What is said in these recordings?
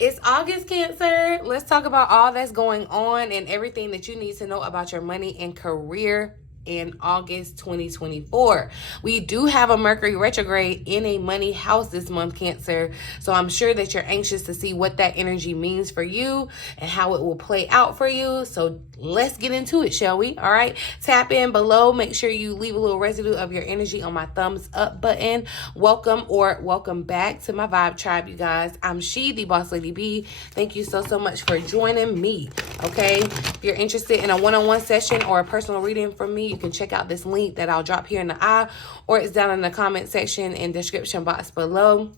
It's August, Cancer. Let's talk about all that's going on and everything that you need to know about your money and career in August 2024. We do have a Mercury retrograde in a money house this month, Cancer. So I'm sure that you're anxious to see what that energy means for you and how it will play out for you. So let's get into it, shall we? All right. Tap in below. Make sure you leave a little residue of your energy on my thumbs up button. Welcome or welcome back to my Vibe Tribe, you guys. I'm She, the Boss Lady B. Thank you so much for joining me. Okay. If you're interested in a one-on-one session or a personal reading from me, you can check out this link that I'll drop here in the eye, or it's down in the comment section and description box below.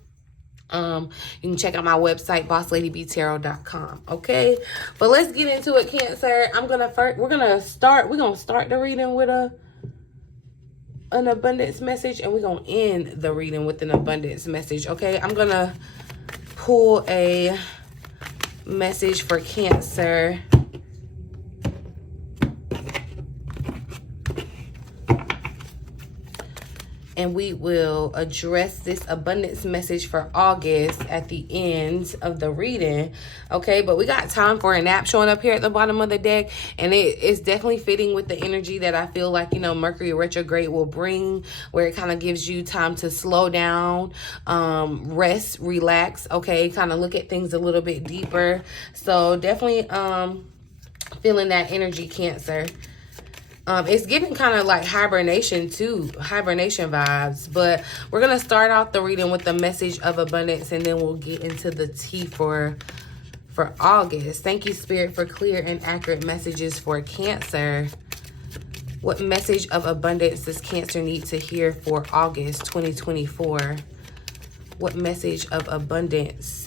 You can check out my website, bossladybtarot.com. Okay, but let's get into it, Cancer. We're gonna start the reading with an abundance message, and we're gonna end the reading with an abundance message. Okay, I'm gonna pull a message for Cancer. And we will address this abundance message for August at the end of the reading. Okay, but we got time for a nap showing up here at the bottom of the deck. And it's definitely fitting with the energy that I feel like, Mercury retrograde will bring, where it kind of gives you time to slow down, rest, relax. Okay, kind of look at things a little bit deeper. So definitely feeling that energy, Cancer. It's giving kind of like hibernation vibes, but we're going to start off the reading with the message of abundance, and then we'll get into the tea for August. Thank you, Spirit, for clear and accurate messages for Cancer. What message of abundance does Cancer need to hear for August 2024? What message of abundance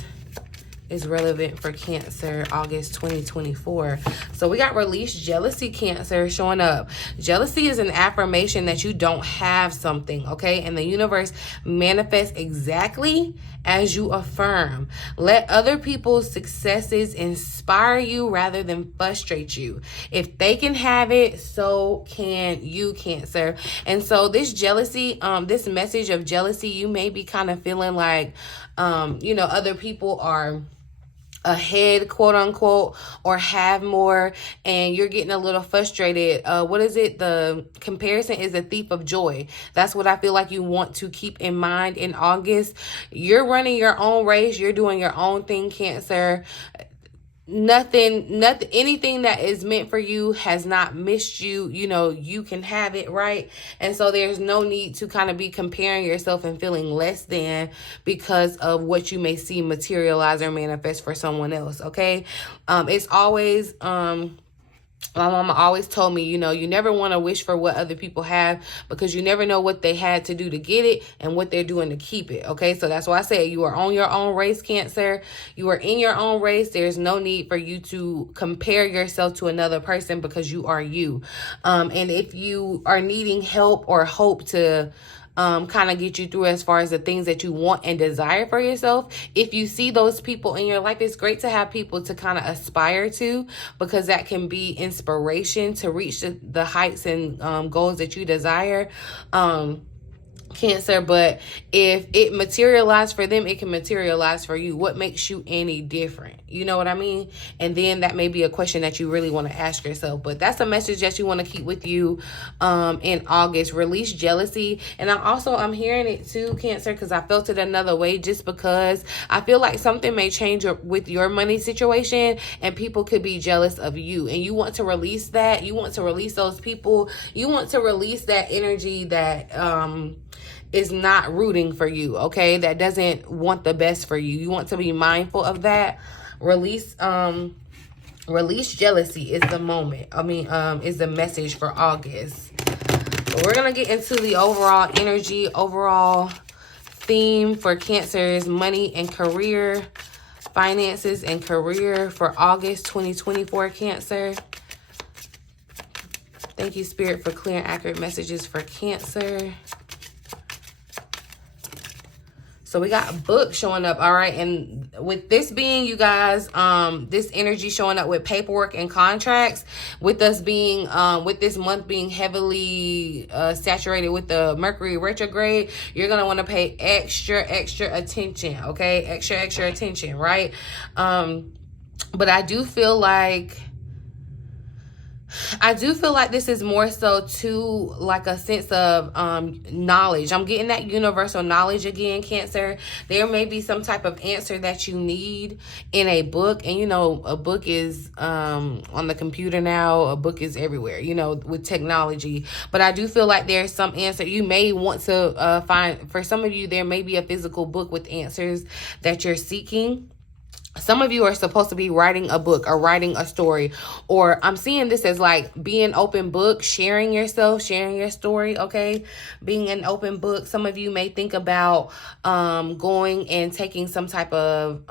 is relevant for Cancer August 2024? So we got release jealousy, Cancer, showing up. Jealousy is an affirmation that you don't have something, okay? And the universe manifests exactly as you affirm. Let other people's successes inspire you rather than frustrate you. If they can have it, so can you, Cancer. And so this jealousy, this message of jealousy, you may be kind of feeling like, other people are ahead, quote unquote, or have more, and you're getting a little frustrated. What is it? The comparison is a thief of joy. That's what I feel like you want to keep in mind in August. You're running your own race. You're doing your own thing, Cancer. Nothing, anything that is meant for you has not missed you. You can have it, right? And so there's no need to kind of be comparing yourself and feeling less than because of what you may see materialize or manifest for someone else. Okay. It's always, my mama always told me, you never want to wish for what other people have, because you never know what they had to do to get it and what they're doing to keep it. Okay, so that's why I say you are on your own race, Cancer. You are in your own race. There's no need for you to compare yourself to another person, because you are you. And if you are needing help or hope to kind of get you through as far as the things that you want and desire for yourself, if you see those people in your life, it's great to have people to kind of aspire to, because that can be inspiration to reach the heights and goals that you desire, Cancer. But if it materialized for them, it can materialize for you. What makes you any different? You know what I mean? And then that may be a question that you really want to ask yourself. But that's a message that you want to keep with you in August. Release jealousy. And I'm hearing it too, Cancer, because I felt it another way, just because I feel like something may change with your money situation, and people could be jealous of you. And you want to release that. You want to release those people. You want to release that energy that is not rooting for you, okay? That doesn't want the best for you. You want to be mindful of that. Release jealousy is the moment. Is the message for August. But we're going to get into the overall energy, overall theme for Cancer's money and career, finances and career for August 2024, Cancer. Thank you, Spirit, for clear and accurate messages for Cancer. So we got book showing up, all right? And with this being, you guys, this energy showing up with paperwork and contracts, with us being, with this month being heavily saturated with the Mercury retrograde, you're going to want to pay extra attention, okay? Extra attention, right? But I do feel like this is more so to like a sense of knowledge. I'm getting that universal knowledge again, Cancer. There may be some type of answer that you need in a book. And, you know, a book is on the computer now. A book is everywhere, you know, with technology. But I do feel like there's some answer. You may want to find, for some of you, there may be a physical book with answers that you're seeking. Some of you are supposed to be writing a book or writing a story, or I'm seeing this as like being an open book, sharing yourself, sharing your story, okay? Being an open book. Some of you may think about going and taking some type of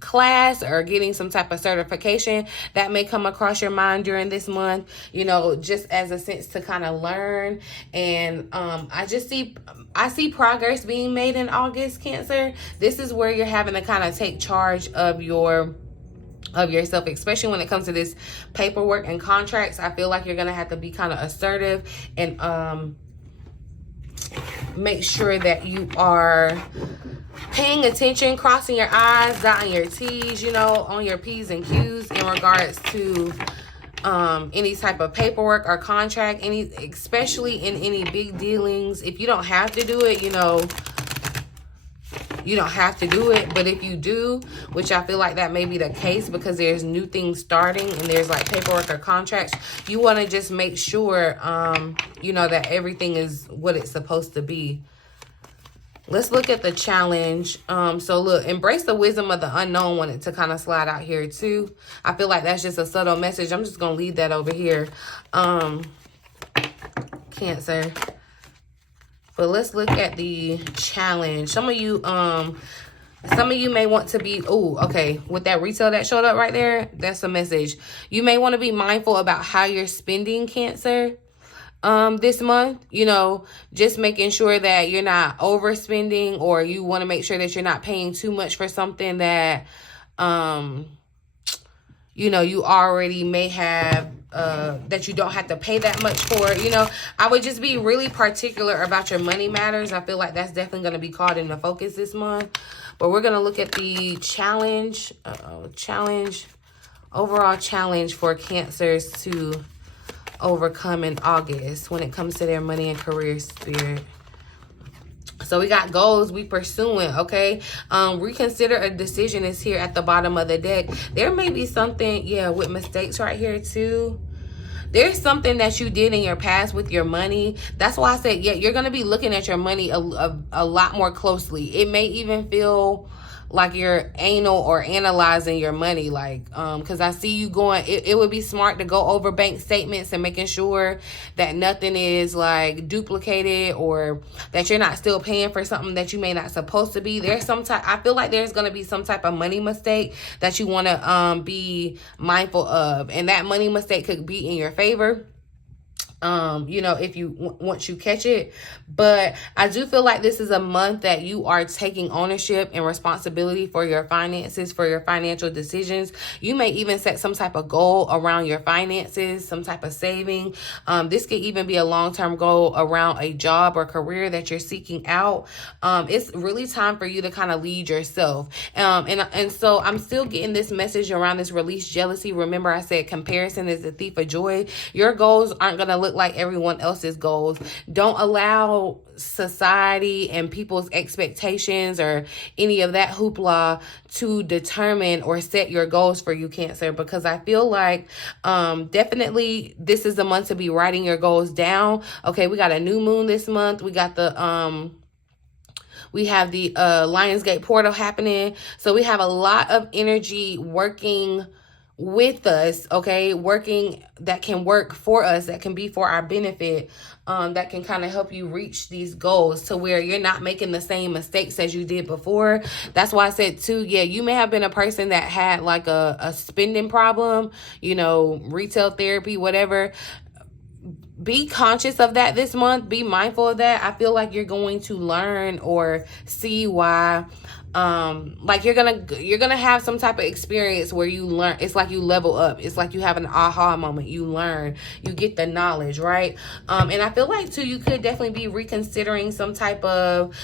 class or getting some type of certification that may come across your mind during this month, you know, just as a sense to kind of learn. And I see progress being made in August, Cancer. This is where you're having to kind of take charge of yourself, especially when it comes to this paperwork and contracts. I feel like you're gonna have to be kind of assertive and make sure that you are paying attention, crossing your I's, dotting your T's, you know, on your P's and Q's in regards to any type of paperwork or contract, especially in any big dealings. If you don't have to do it, you know, you don't have to do it. But if you do, which I feel like that may be the case because there's new things starting and there's like paperwork or contracts, you want to just make sure, you know, that everything is what it's supposed to be. Let's look at the challenge. So look, embrace the wisdom of the unknown wanted to kind of slide out here too. I feel like that's just a subtle message. I'm just going to leave that over here. Cancer. But let's look at the challenge. Some of you may want to be, okay, with that retail that showed up right there, that's a message. You may want to be mindful about how you're spending, Cancer. This month, you know, just making sure that you're not overspending, or you want to make sure that you're not paying too much for something that, you know, you already may have, that you don't have to pay that much for. You know, I would just be really particular about your money matters. I feel like that's definitely going to be called into focus this month. But we're going to look at the challenge, overall challenge for Cancers to overcome in August when it comes to their money and career spirit. So we got goals we pursuing, okay? Reconsider a decision is here at the bottom of the deck. There may be something, with mistakes right here too. There's something that you did in your past with your money. That's why I said, you're going to be looking at your money a lot more closely. It may even feel like you're anal or analyzing your money, like, because I see you going, it would be smart to go over bank statements and making sure that nothing is like duplicated, or that you're not still paying for something that you may not supposed to be. There's some type, I feel like there's going to be some type of money mistake that you want to be mindful of, and that money mistake could be in your favor. You know, if you once you catch it. But I do feel like this is a month that you are taking ownership and responsibility for your finances, for your financial decisions. You may even set some type of goal around your finances, some type of saving. This could even be a long-term goal around a job or career that you're seeking out. It's really time for you to kind of lead yourself. And so I'm still getting this message around this release jealousy. Remember, I said comparison is the thief of joy. Your goals aren't going to look like everyone else's goals. Don't allow society and people's expectations or any of that hoopla to determine or set your goals for you, Cancer, because I feel like definitely this is the month to be writing your goals down. Okay, we got a new moon this month. We got the we have the Lionsgate portal happening. So we have a lot of energy working with us, okay, working that can work for us, that can be for our benefit, that can kind of help you reach these goals to where you're not making the same mistakes as you did before. That's why I said too, you may have been a person that had like a spending problem, you know, retail therapy, whatever. be conscious of that this month. Be mindful of that. I feel like you're going to learn or see why, like you're gonna have some type of experience where you learn. It's like you level up. It's like you have an aha moment. You learn, you get the knowledge, right? And I feel like too, you could definitely be reconsidering some type of,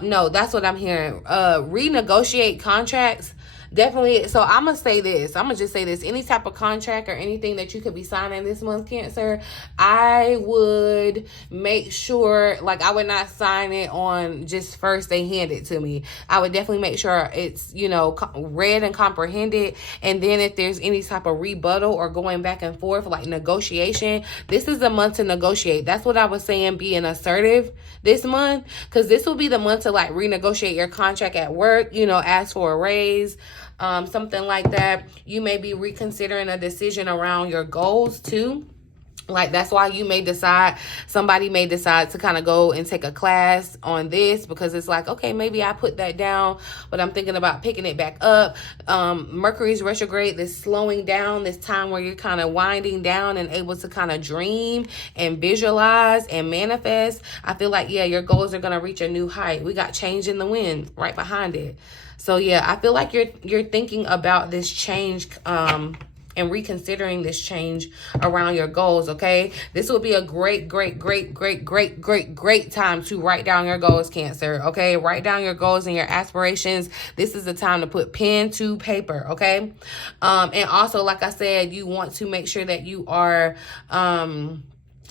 no, that's what I'm hearing. Renegotiate contracts. Definitely. So I'm gonna say this. I'm gonna just say this. Any type of contract or anything that you could be signing this month, Cancer, I would make sure, like, I would not sign it on just first they hand it to me. I would definitely make sure it's, you know, read and comprehended. And then if there's any type of rebuttal or going back and forth, like negotiation, this is the month to negotiate. That's what I was saying, being assertive this month, because this will be the month to like renegotiate your contract at work, you know, ask for a raise. Something like that. You may be reconsidering a decision around your goals too. Like, that's why you may decide, somebody may decide to kind of go and take a class on this, because it's like, okay, maybe I put that down, but I'm thinking about picking it back up. Mercury's retrograde, this slowing down, this time where you're kind of winding down and able to kind of dream and visualize and manifest. I feel like, yeah, your goals are going to reach a new height. We got change in the wind right behind it. So yeah, I feel like you're thinking about this change, and reconsidering this change around your goals, okay? This will be a great time to write down your goals, Cancer, okay? Write down your goals and your aspirations. This is the time to put pen to paper, okay? And also, like I said, you want to make sure that you are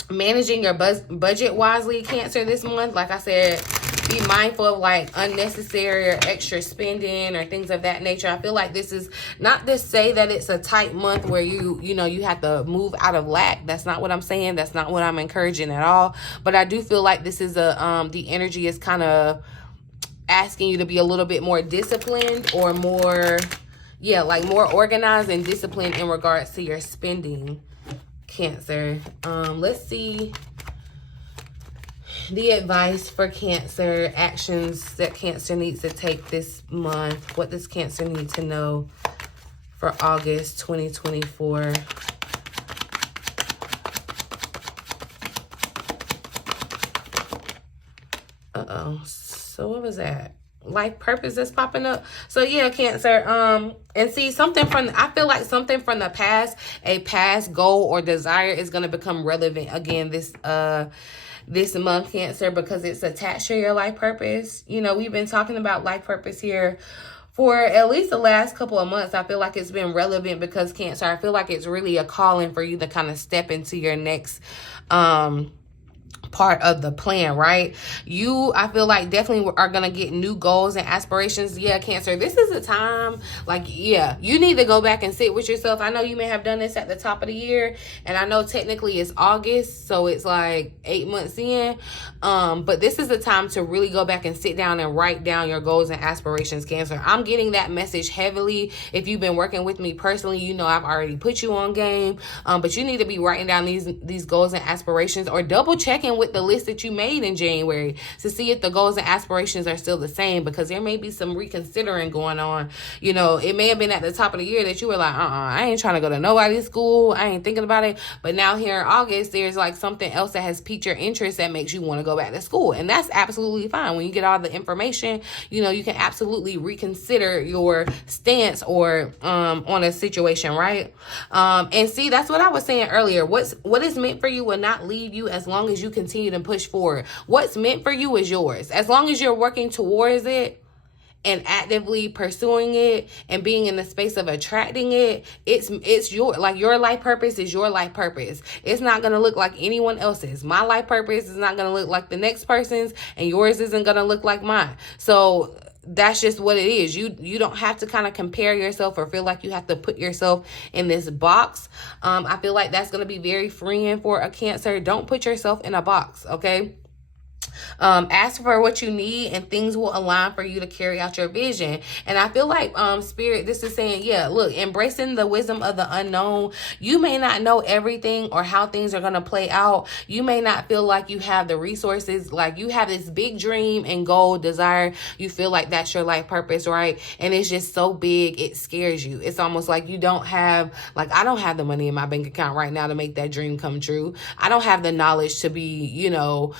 managing your budget wisely, Cancer, this month. Like I said, be mindful of like unnecessary or extra spending or things of that nature. I feel like this is not to say that it's a tight month where you know, you have to move out of lack. That's not what I'm saying. That's not what I'm encouraging at all. But I do feel like this is a, the energy is kind of asking you to be a little bit more disciplined or more, yeah, like more organized and disciplined in regards to your spending, Cancer. Let's see the advice for Cancer, actions that Cancer needs to take this month. What does Cancer need to know for August 2024? So what was that? Life purpose that's popping up. So yeah, Cancer, and see, something from, I feel like something from the past, a past goal or desire is going to become relevant again this month, Cancer, because it's attached to your life purpose. You know, we've been talking about life purpose here for at least the last couple of months. I feel like it's been relevant because, Cancer, I feel like it's really a calling for you to kind of step into your next part of the plan, right? You, I feel like, definitely are gonna get new goals and aspirations. Yeah, Cancer, this is a time, like, yeah, you need to go back and sit with yourself. I know you may have done this at the top of the year, and I know technically it's August, so it's like 8 months in, but this is the time to really go back and sit down and write down your goals and aspirations, Cancer. I'm getting that message heavily. If you've been working with me personally, you know I've already put you on game, but you need to be writing down these goals and aspirations, or double checking with the list that you made in January to see if the goals and aspirations are still the same, because there may be some reconsidering going on. You know, it may have been at the top of the year that you were like, I ain't trying to go to nobody's school, I ain't thinking about it, but now here in August there's like something else that has piqued your interest that makes you want to go back to school, and that's absolutely fine. When you get all the information, you know, you can absolutely reconsider your stance or on a situation, right? And see, that's what I was saying earlier. What is meant for you will not leave you as long as you continue to push forward. What's meant for you is yours. As long as you're working towards it and actively pursuing it and being in the space of attracting it, it's your, like, your life purpose is your life purpose. It's not going to look like anyone else's. My life purpose is not going to look like the next person's, and yours isn't going to look like mine. So that's just what it is. You don't have to kind of compare yourself or feel like you have to put yourself in this box. I feel like that's going to be very freeing for a Cancer. Don't put yourself in a box, okay? Ask for what you need and things will align for you to carry out your vision. And I feel like Spirit, this is saying, yeah, look, embracing the wisdom of the unknown. You may not know everything or how things are going to play out. You may not feel like you have the resources, like you have this big dream and goal, desire. You feel like that's your life purpose, right? And it's just so big, it scares you. It's almost like you don't have, like, I don't have the money in my bank account right now to make that dream come true. I don't have the knowledge to be, you know,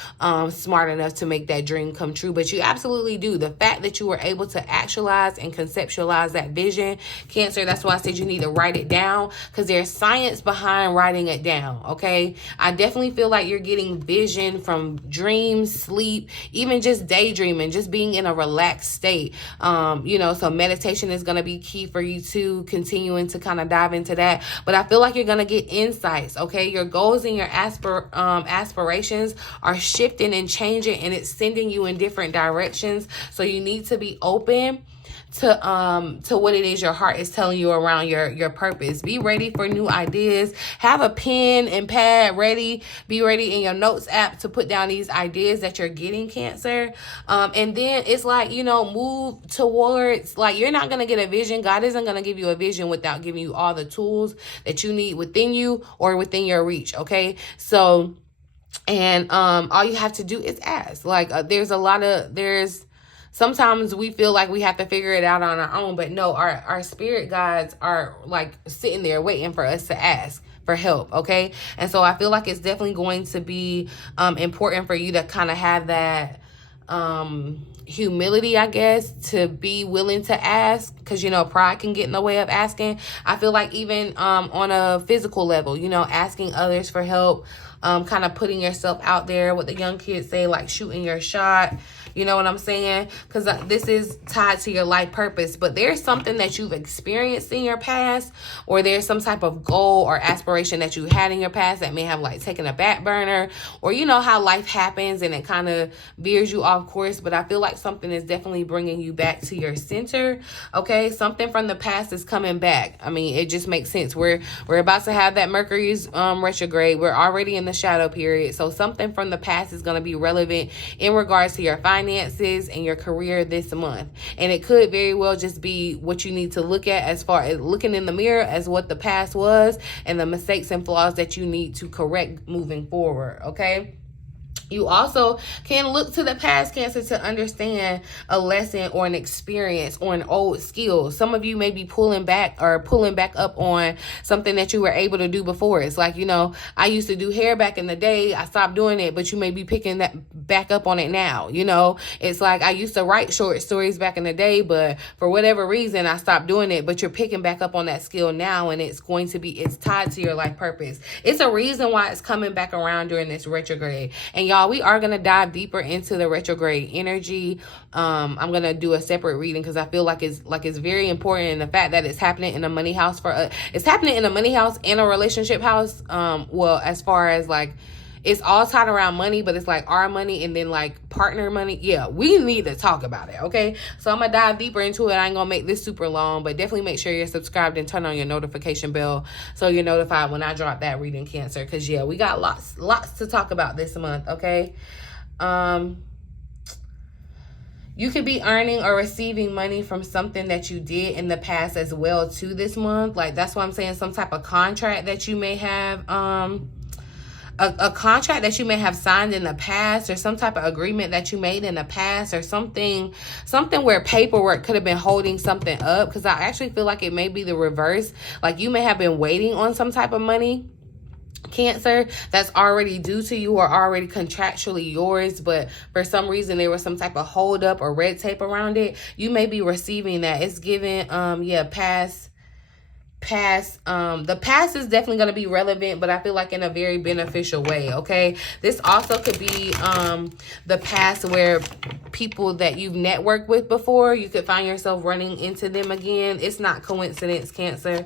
smart enough to make that dream come true, but you absolutely do. The fact that you were able to actualize and conceptualize that vision, Cancer, that's why I said you need to write it down, because there's science behind writing it down, okay? I definitely feel like you're getting vision from dreams, sleep, even just daydreaming, just being in a relaxed state. You know, so meditation is going to be key for you too, continuing to kind of dive into that. But I feel like you're going to get insights, okay? Your goals and your aspirations are shifting and changing, and it's sending you in different directions. So you need to be open to what it is your heart is telling you around your purpose. Be ready for new ideas. Have a pen and pad ready. Be ready in your notes app to put down these ideas that you're getting, Cancer. And then it's like, you know, move towards, like, you're not going to get a vision. God isn't going to give you a vision without giving you all the tools that you need within you or within your reach, okay? So, and all you have to do is ask. Like, sometimes we feel like we have to figure it out on our own, but no, our spirit guides are like sitting there waiting for us to ask for help, okay? And so I feel like it's definitely going to be important for you to kind of have that humility, I guess, to be willing to ask, because, you know, pride can get in the way of asking. I feel like even on a physical level, you know, asking others for help, kind of putting yourself out there, what the young kids say, like shooting your shot. You know what I'm saying? Because this is tied to your life purpose. But there's something that you've experienced in your past, or there's some type of goal or aspiration that you had in your past that may have like taken a back burner, or you know how life happens and it kind of veers you off course. But I feel like something is definitely bringing you back to your center. Okay, something from the past is coming back. I mean, it just makes sense. We're about to have that Mercury's retrograde. We're already in the shadow period. So something from the past is going to be relevant in regards to your finances and your career this month. And it could very well just be what you need to look at as far as looking in the mirror as what the past was and the mistakes and flaws that you need to correct moving forward, okay? You also can look to the past, Cancer, to understand a lesson or an experience or an old skill. Some of you may be pulling back up on something that you were able to do before. It's like, you know, I used to do hair back in the day. I stopped doing it, but you may be picking that back up on it now. You know, it's like I used to write short stories back in the day, but for whatever reason, I stopped doing it, but you're picking back up on that skill now, and it's tied to your life purpose. It's a reason why it's coming back around during this retrograde. And y'all, we are going to dive deeper into the retrograde energy. I'm going to do a separate reading because I feel like it's very important. And the fact that it's happening in a money house for us, it's happening in a money house and a relationship house. Well, as far as like, it's all tied around money, but it's like our money and then like partner money. Yeah, we need to talk about it, okay? So I'm going to dive deeper into it. I ain't going to make this super long, but definitely make sure you're subscribed and turn on your notification bell so you're notified when I drop that reading, Cancer. Because, yeah, we got lots to talk about this month, okay? You could be earning or receiving money from something that you did in the past as well, too, this month. Like, that's why I'm saying some type of contract that you may have, a contract that you may have signed in the past, or some type of agreement that you made in the past, or something where paperwork could have been holding something up. Because I actually feel like it may be the reverse. Like you may have been waiting on some type of money, Cancer, that's already due to you or already contractually yours, but for some reason there was some type of hold up or red tape around it. You may be receiving that. It's given past. The past is definitely going to be relevant, but I feel like in a very beneficial way, okay? This also could be the past where people that you've networked with before, you could find yourself running into them again. It's not coincidence, Cancer.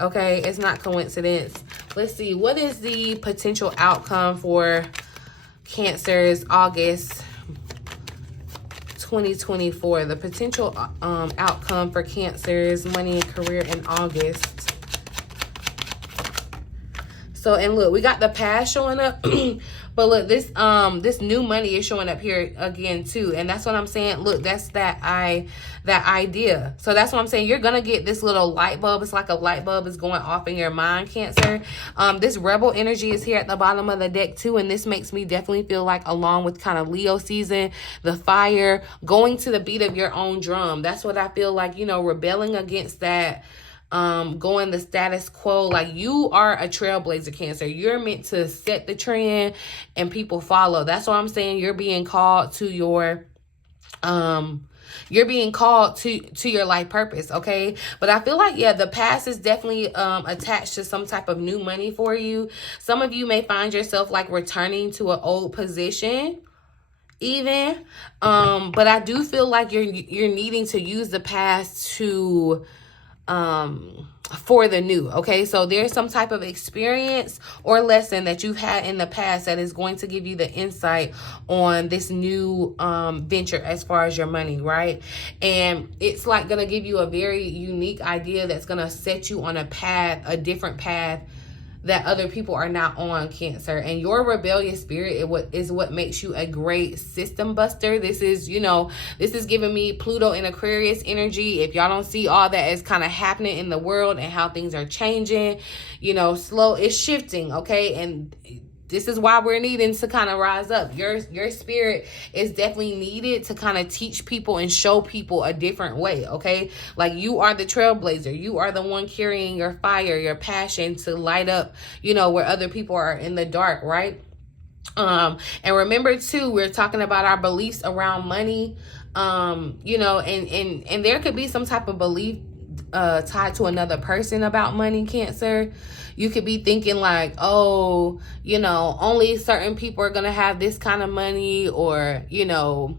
Okay, it's not coincidence. Let's see. What is the potential outcome for Cancer's August 2024? The potential outcome for Cancer's money and career in August. So, and look, we got the past showing up, But look, this new money is showing up here again too. And that's what I'm saying. Look, that's that idea. So that's what I'm saying. You're going to get this little light bulb. It's like a light bulb is going off in your mind, Cancer. This rebel energy is here at the bottom of the deck too. And this makes me definitely feel like, along with kind of Leo season, the fire, going to the beat of your own drum. That's what I feel like, you know, rebelling against that, going the status quo. Like, you are a trailblazer, Cancer. You're meant to set the trend and people follow. That's what I'm saying. You're being called to your your life purpose, okay? But I feel like, yeah, the past is definitely attached to some type of new money for you. Some of you may find yourself like returning to an old position even, but I do feel like you're needing to use the past to for the new, okay? So there's some type of experience or lesson that you've had in the past that is going to give you the insight on this new venture as far as your money, right? And it's like gonna give you a very unique idea that's gonna set you on a path, a different path that other people are not on, Cancer. And your rebellious spirit is what makes you a great system buster. This is, you know, this is giving me Pluto and Aquarius energy. If y'all don't see all that is kind of happening in the world and how things are changing, you know, it's shifting, okay? And this is why we're needing to kind of rise up. Your spirit is definitely needed to kind of teach people and show people a different way, okay? Like, you are the trailblazer. You are the one carrying your fire, your passion to light up, you know, where other people are in the dark, right? And remember too, we're talking about our beliefs around money, you know, and there could be some type of belief tied to another person about money, Cancer. You could be thinking like, oh, you know, only certain people are going to have this kind of money, or, you know,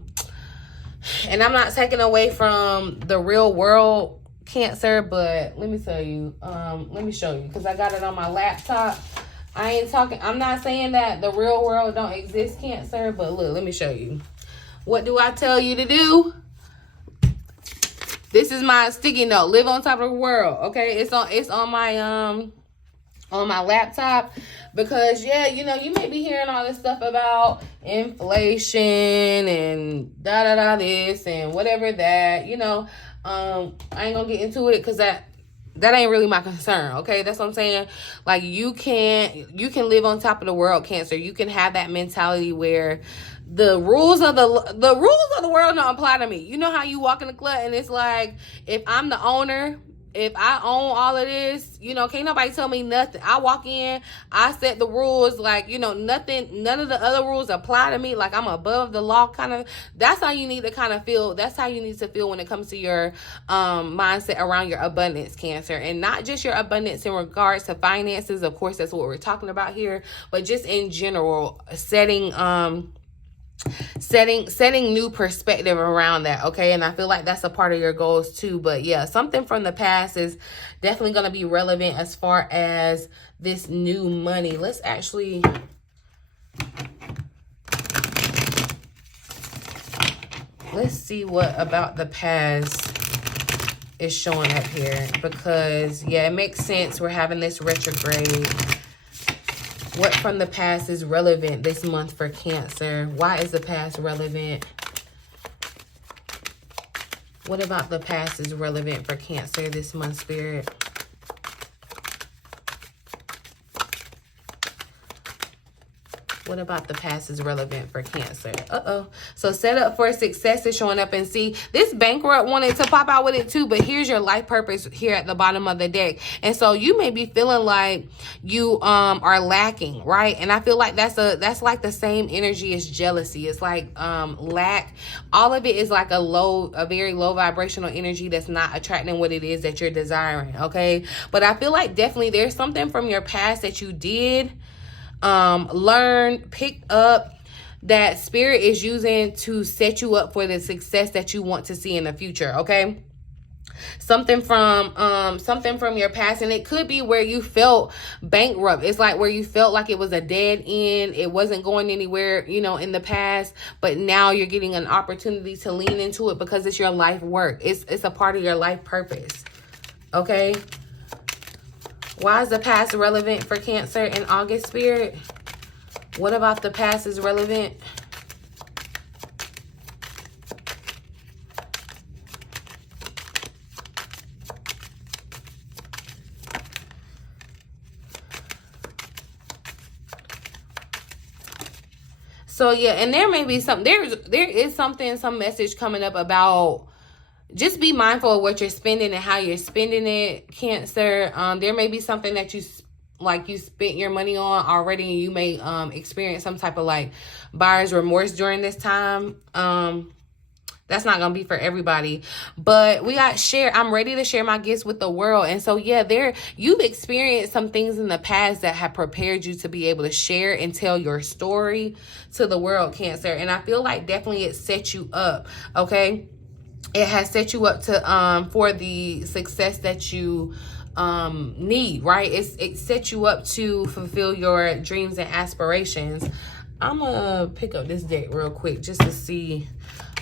and I'm not taking away from the real world, Cancer, but let me tell you, let me show you, because I got it on my laptop. I'm not saying that the real world don't exist, Cancer, but look, let me show you. What do I tell you to do? This is my sticky note. Live on top of the world. Okay, it's on my laptop, because yeah, you know, you may be hearing all this stuff about inflation and this and whatever that, you know. I ain't gonna get into it because that ain't really my concern, okay? That's what I'm saying. Like, you can live on top of the world, Cancer. You can have that mentality where the rules of the world don't apply to me. You know how you walk in the club and it's like, if I'm the owner, if I own all of this, you know, can't nobody tell me nothing. I walk in, I set the rules, like, you know, none of the other rules apply to me, like I'm above the law, kind of. That's how you need to kind of feel. That's how you need to feel when it comes to your mindset around your abundance, Cancer. And not just your abundance in regards to finances, of course, that's what we're talking about here, but just in general, setting new perspective around that, okay? And I feel like that's a part of your goals too. But yeah, something from the past is definitely going to be relevant as far as this new money. Let's see what about the past is showing up here, because yeah, it makes sense. We're having this retrograde. What from the past is relevant this month for Cancer? Why is the past relevant? What about the past is relevant for Cancer this month, Spirit? What about the past is relevant for Cancer? So set up for success is showing up, and see, this bankrupt wanted to pop out with it too, but here's your life purpose here at the bottom of the deck. And so you may be feeling like you are lacking, right? And I feel like that's like the same energy as jealousy. It's like lack. All of it is like a very low vibrational energy that's not attracting what it is that you're desiring, okay? But I feel like definitely there's something from your past that you did learn, pick up, that Spirit is using to set you up for the success that you want to see in the future, okay? Something from your past, and it could be where you felt bankrupt. It's like where you felt like it was a dead end, it wasn't going anywhere, you know, in the past, but now you're getting an opportunity to lean into it because it's your life work. It's a part of your life purpose, okay? Why is the past relevant for Cancer in August, Spirit? What about the past is relevant? So yeah, and there may be some, there is something, some message coming up about just be mindful of what you're spending and how you're spending it, Cancer. There may be something that you spent your money on already, and you may experience some type of like buyer's remorse during this time. That's not gonna be for everybody, but we got share. I'm ready to share my gifts with the world. And so yeah, you've experienced some things in the past that have prepared you to be able to share and tell your story to the world, Cancer. And I feel like definitely it set you up, okay? It has set you up to for the success that you need, right? It sets you up to fulfill your dreams and aspirations. I'm gonna pick up this deck real quick just to see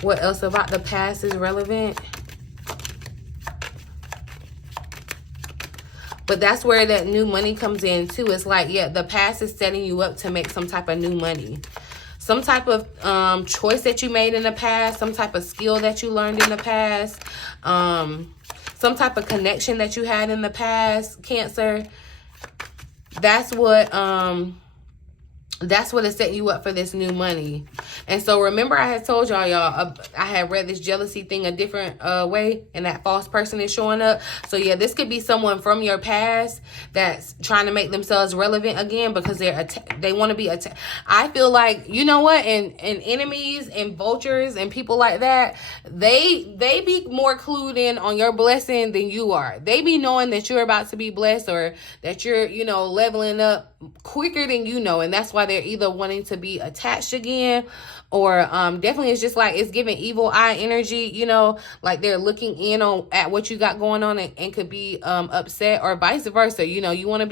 what else about the past is relevant. But that's where that new money comes in too. It's like, yeah, the past is setting you up to make some type of new money. Some type of choice that you made in the past, some type of skill that you learned in the past, some type of connection that you had in the past, Cancer. That's what is setting you up for this new money. And so remember, I had told y'all, I had read this jealousy thing a different way, and that false person is showing up. So yeah, this could be someone from your past that's trying to make themselves relevant again because they want to be attacked. I feel like, you know what, and enemies and vultures and people like that, they be more clued in on your blessing than you are. They be knowing that you're about to be blessed, or that you're, you know, leveling up quicker than you know, and that's why they're either wanting to be attached again, or definitely it's just like it's giving evil eye energy, you know, like they're looking in at what you got going on, and could be upset, or vice versa. You know, you want to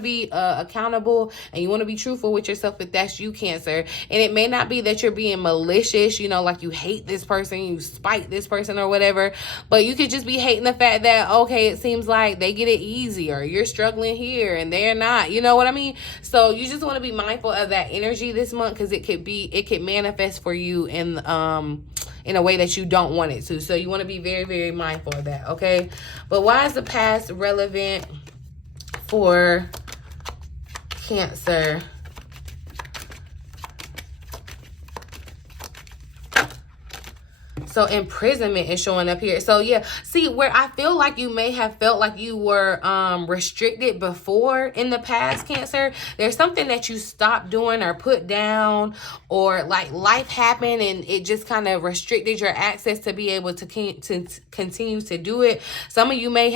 be accountable, and you want to be truthful with yourself if that's you, Cancer. And it may not be that you're being malicious, you know, like you hate this person, you spite this person or whatever, but you could just be hating the fact that, okay, it seems like they get it easier, you're struggling here and they're not, you know what I mean? So you just want to be mindful of that energy this month, because it could manifest for you in a way that you don't want it to. So you want to be very, very mindful of that, okay? But why is the past relevant for Cancer? So imprisonment is showing up here. So yeah, see, where I feel like you may have felt like you were restricted before in the past, Cancer, there's something that you stopped doing or put down, or like life happened and it just kind of restricted your access to be able to continue to do it. Somebody may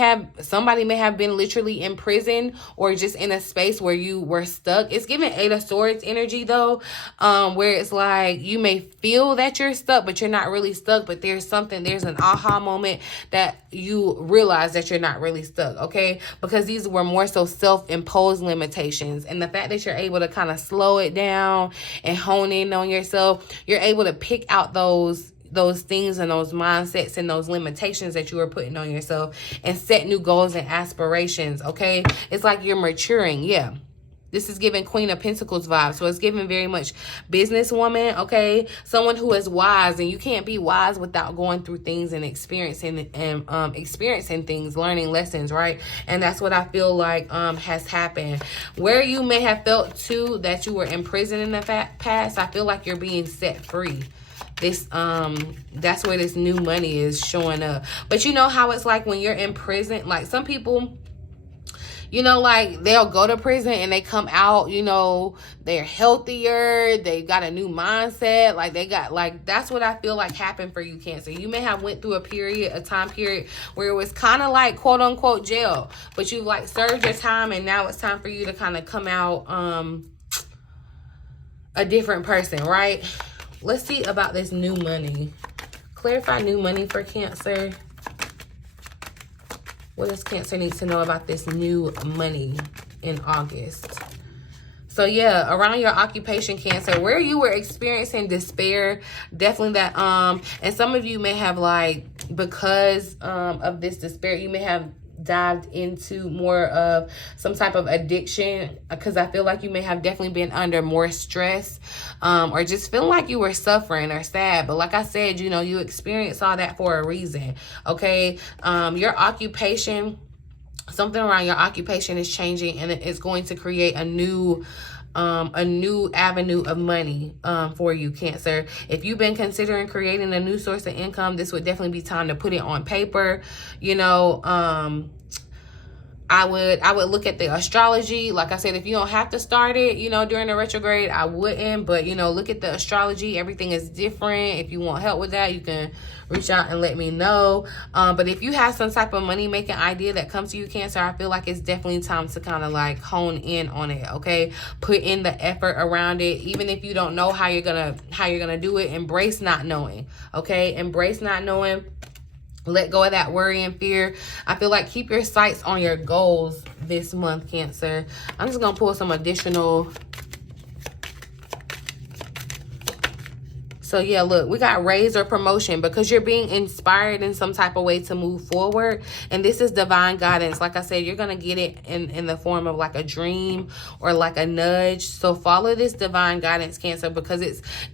have been literally in prison, or just in a space where you were stuck. It's giving 8 of Swords energy though, where it's like you may feel that you're stuck, but you're not really stuck. But there's an aha moment that you realize that you're not really stuck, okay? Because these were more so self-imposed limitations. And the fact that you're able to kind of slow it down and hone in on yourself, you're able to pick out those things and those mindsets and those limitations that you were putting on yourself, and set new goals and aspirations, okay? It's like you're maturing, yeah. This is giving Queen of Pentacles vibes. So it's giving very much businesswoman, okay? Someone who is wise, and you can't be wise without going through things and experiencing things, learning lessons, right? And that's what I feel like has happened. Where you may have felt too that you were in prison in the past, I feel like you're being set free. That's where this new money is showing up. But you know how it's like when you're in prison, like some people, you know, like they'll go to prison and they come out, you know, they're healthier, they got a new mindset, like they got, like, that's what I feel like happened for you, Cancer. You may have went through a time period where it was kind of like quote unquote jail, but you've like served your time, and now it's time for you to kind of come out a different person, right? Let's see about this new money. Clarify new money for Cancer. What does Cancer need to know about this new money in August? So yeah, around your occupation, Cancer, where you were experiencing despair, definitely that, and some of you may have, like, because of this despair, you may have dived into more of some type of addiction, because I feel like you may have definitely been under more stress, or just feeling like you were suffering or sad. But like I said, you know, you experienced all that for a reason, okay? Your occupation, something around your occupation is changing, and it's going to create a new avenue of money for you, Cancer. If you've been considering creating a new source of income, this would definitely be time to put it on paper. You know, I would look at the astrology. Like I said, if you don't have to start it, you know, during the retrograde, I wouldn't. But, you know, look at the astrology. Everything is different. If you want help with that, you can reach out and let me know. But if you have some type of money-making idea that comes to you, Cancer, I feel like it's definitely time to kind of like hone in on it, okay? Put in the effort around it. Even if you don't know how you're gonna do it, embrace not knowing, okay? Embrace not knowing. Let go of that worry and fear. I feel like keep your sights on your goals this month, Cancer. I'm just going to pull some additional. So, yeah, look, we got raise or promotion because you're being inspired in some type of way to move forward. And this is divine guidance. Like I said, you're going to get it in the form of like a dream or like a nudge. So follow this divine guidance, Cancer, because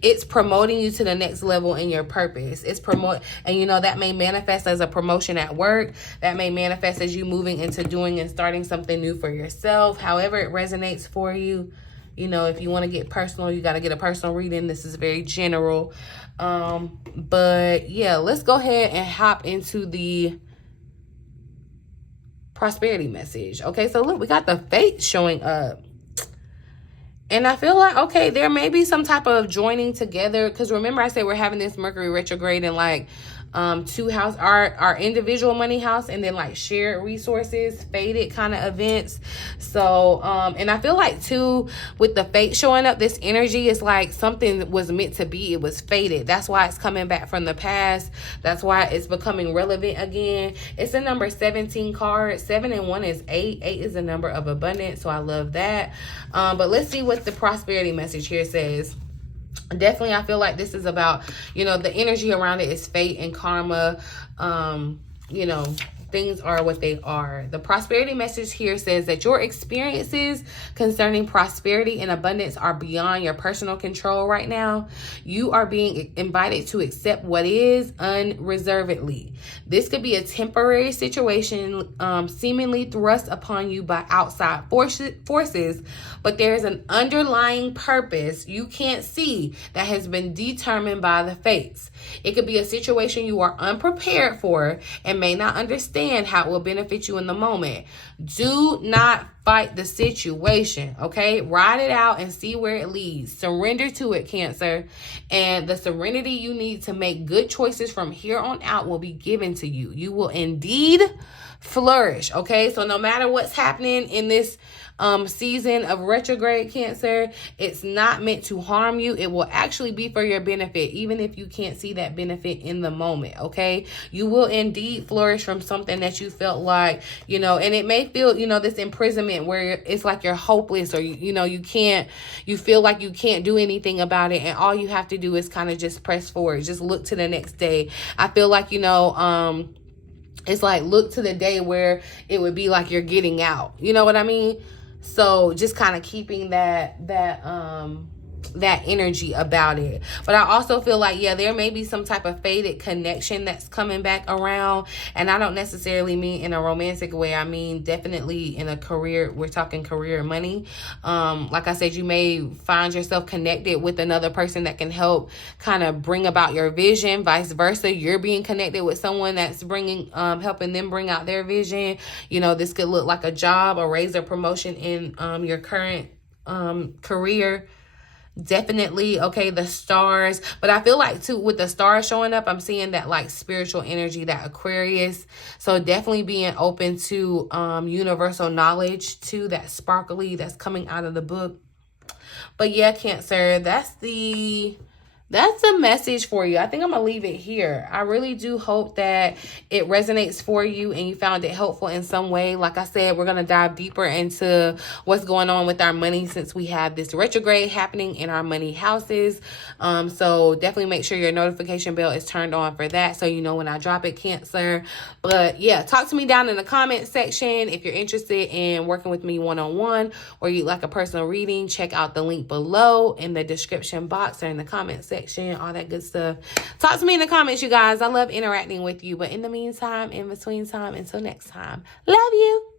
it's promoting you to the next level in your purpose. And, you know, that may manifest as a promotion at work. That may manifest as you moving into doing and starting something new for yourself. However it resonates for you. You know, if you want to get personal, you got to get a personal reading. This is very general. But yeah, let's go ahead and hop into the prosperity message. Okay, so look, we got the Fate showing up. And I feel like, okay, there may be some type of joining together. Because remember I said we're having this Mercury retrograde in like two house, our individual money house, and then like shared resources, fated kind of events. So and I feel like too, with the Fate showing up, this energy is like something was meant to be. It was fated. That's why it's coming back from the past. That's why it's becoming relevant again. It's a number 17 card. 7 and 1 is 8. 8 is a number of abundance, so I love that. But let's see what the prosperity message here says. Definitely, I feel like this is about, you know, the energy around it is fate and karma. You know, things are what they are. The prosperity message here says that your experiences concerning prosperity and abundance are beyond your personal control right now. You are being invited to accept what is unreservedly. This could be a temporary situation seemingly thrust upon you by outside forces, but there is an underlying purpose you can't see that has been determined by the fates. It could be a situation you are unprepared for and may not understand how it will benefit you in the moment. Do not fight the situation, okay? Ride it out and see where it leads. Surrender to it, Cancer. And the serenity you need to make good choices from here on out will be given to you. You will indeed flourish, okay? So no matter what's happening in this season of retrograde, Cancer, it's not meant to harm you. It will actually be for your benefit, even if you can't see that benefit in the moment, okay? You will indeed flourish from something that you felt like, you know, and it may feel, you know, this imprisonment where it's like you're hopeless, or, you know, you feel like you can't do anything about it, and all you have to do is kind of just press forward, just look to the next day. I feel like, you know, it's like look to the day where it would be like you're getting out. You know what I mean? So just kind of keeping that energy about it. But I also feel like, yeah, there may be some type of fated connection that's coming back around. And I don't necessarily mean in a romantic way. I mean definitely in a career. We're talking career money. Like I said, you may find yourself connected with another person that can help kind of bring about your vision. Vice versa, you're being connected with someone that's bringing helping them bring out their vision. You know, this could look like a job, a raise or promotion in your current career. Definitely, okay, the stars. But I feel like too, with the stars showing up, I'm seeing that like spiritual energy, that Aquarius. So definitely being open to universal knowledge too, that sparkly that's coming out of the book. But yeah, Cancer, that's the That's a message for you. I think I'm going to leave it here. I really do hope that it resonates for you and you found it helpful in some way. Like I said, we're going to dive deeper into what's going on with our money since we have this retrograde happening in our money houses. So definitely make sure your notification bell is turned on for that so you know when I drop it, Cancer. But yeah, talk to me down in the comment section. If you're interested in working with me one-on-one or you'd like a personal reading, check out the link below in the description box or in the comment section, all that good stuff. Talk to me in the comments, you guys. I love interacting with you. But in the meantime, in between time, until next time, love you.